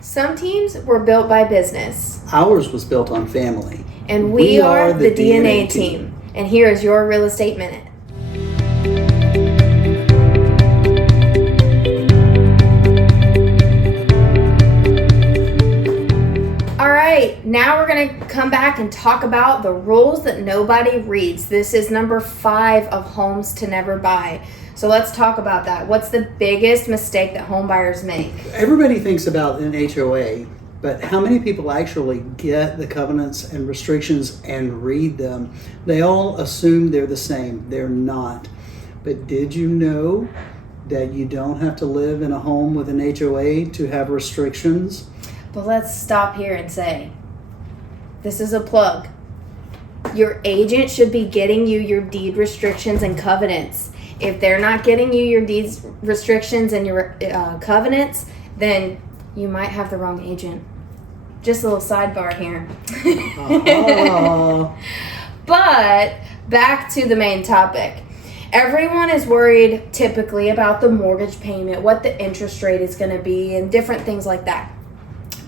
Some teams were built by business. Ours was built on family. And we are the DNA team. And here is your Real Estate Minute. All right, now we're going to come back and talk about the rules that nobody reads. This is number 5 of Homes to Never Buy. So let's talk about that. What's the biggest mistake that home buyers make? Everybody thinks about an HOA, but how many people actually get the covenants and restrictions and read them? They all assume they're the same. They're not. But did you know that you don't have to live in a home with an HOA to have restrictions? But let's stop here and say, this is a plug. Your agent should be getting you your deed restrictions and covenants. If they're not getting you your deed restrictions and your covenants, then you might have the wrong agent. Just a little sidebar here. But back to the main topic. Everyone is worried typically about the mortgage payment, what the interest rate is going to be, and different things like that.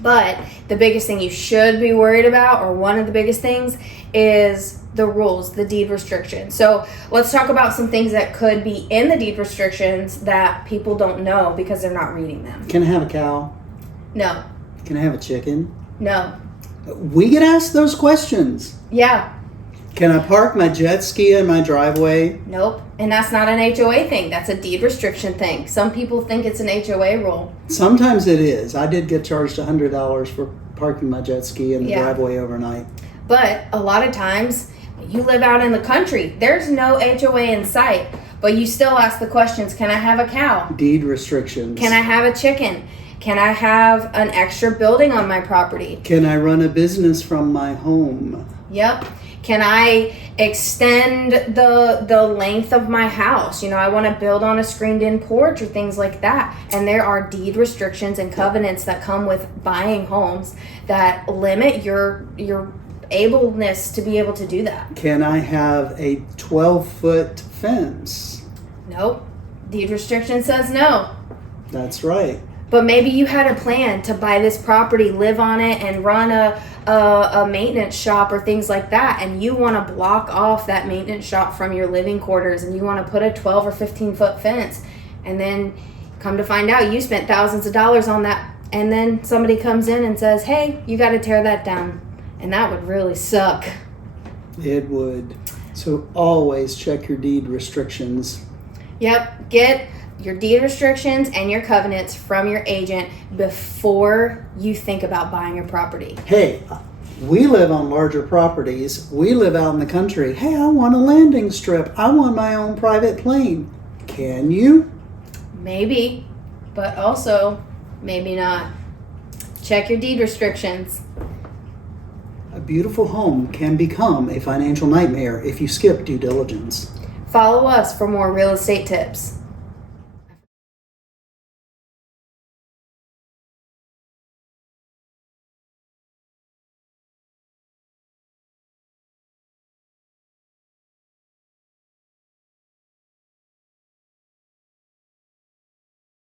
But the biggest thing you should be worried about, or one of the biggest things, is the rules, the deed restrictions. So let's talk about some things that could be in the deed restrictions that people don't know because they're not reading them. Can I have a cow? No. Can I have a chicken? No. We get asked those questions. Yeah. Can I park my jet ski in my driveway? Nope. And that's not an HOA thing. That's a deed restriction thing. Some people think it's an HOA rule. Sometimes it is. I did get charged $100 for parking my jet ski in the driveway overnight. But a lot of times, you live out in the country. There's no HOA in sight. But you still ask the questions, can I have a cow? Deed restrictions. Can I have a chicken? Can I have an extra building on my property? Can I run a business from my home? Yep. Can I extend the length of my house? You know, I want to build on a screened-in porch or things like that. And there are deed restrictions and covenants that come with buying homes that limit your ableness to be able to do that. Can I have a 12-foot fence? Nope. Deed restriction says no. That's right. But maybe you had a plan to buy this property, live on it, and run a maintenance shop or things like that, and you want to block off that maintenance shop from your living quarters, and you want to put a 12 or 15-foot fence, and then come to find out you spent thousands of dollars on that, and then somebody comes in and says, hey, you got to tear that down, and that would really suck. It would. So always check your deed restrictions. Yep, get your deed restrictions and your covenants from your agent before you think about buying a property. Hey, we live on larger properties. We live out in the country. Hey, I want a landing strip. I want my own private plane. Can you? Maybe, but also maybe not. Check your deed restrictions. A beautiful home can become a financial nightmare if you skip due diligence. Follow us for more real estate tips.